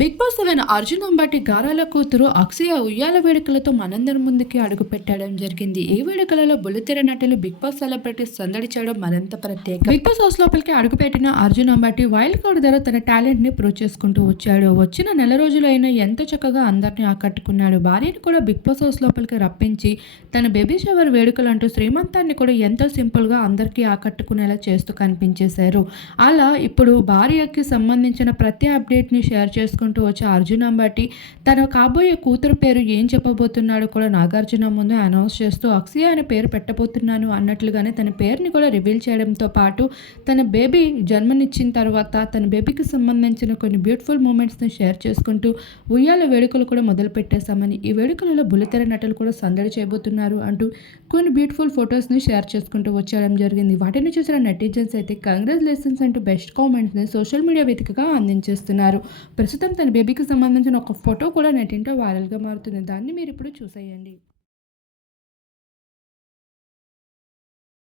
Bigg Boss seven Arjun Ambati గారాల కూతురు అక్షయ ఉయ్యాల వేడుకలతో మనందరి ముందుకి అడుగు పెట్టడం జరిగింది. ఈ వేడుకలలో బుల్లితెర నటులు బిగ్ బాస్ సెలబ్రిటీస్ సందడి చేయడం మరింత ప్రత్యేక. బిగ్ బాస్ హౌస్ లోపలికి అడుగుపెట్టిన అర్జున్ అంబాటి వైల్డ్ కార్డ్ ద్వారా తన టాలెంట్ని ప్రూవ్ చేసుకుంటూ వచ్చాడు. వచ్చిన నెల రోజులైనా ఎంతో చక్కగా అందరిని ఆకట్టుకున్నాడు. భార్యను కూడా బిగ్ బాస్ హౌస్ లోపలికి రప్పించి తన బేబీ షవర్ వేడుకలు అంటూ శ్రీమంతాన్ని కూడా ఎంతో సింపుల్గా అందరికీ ఆకట్టుకునేలా చేస్తూ కనిపించేశారు. అలా ఇప్పుడు భార్యకి సంబంధించిన ప్రతి అప్డేట్ని షేర్ చేసుకుంటూ వచ్చే అర్జున్ అంబాటి తన కాబోయే కూతురు పేరు ఏం చెప్పబోతున్నాడో కూడా నాగార్జున ముందు అనౌన్స్ చేస్తూ అక్షయ అనే పేరు పెట్టబోతున్నాను అన్నట్లుగానే తన పేరుని కూడా రివీల్ చేయడంతో పాటు తన బేబీ జన్మనిచ్చిన తర్వాత తన బేబీకి సంబంధించిన కొన్ని బ్యూటిఫుల్ మూమెంట్స్ని షేర్ చేసుకుంటూ ఉయ్యాల వేడుకలు కూడా మొదలు పెట్టేశామని ఈ వేడుకలలో బుల్లితెర నటులు కూడా సందడి చేయబోతున్నారు అంటూ కొన్ని బ్యూటిఫుల్ ఫొటోస్ని షేర్ చేసుకుంటూ వచ్చేయడం జరిగింది. వాటిని చూసిన నెటిజన్స్ అయితే కంగ్రాచులేషన్స్ అంటూ బెస్ట్ కామెంట్స్ని సోషల్ మీడియా వేదికగా అందించేస్తున్నారు. ప్రస్తుతం ప్రస్తుతం తన బేబీకి సంబంధించిన ఒక ఫోటో కూడా నెటింటో వైరల్గా మారుతుంది. దాన్ని మీరు ఇప్పుడు చూసేయండి.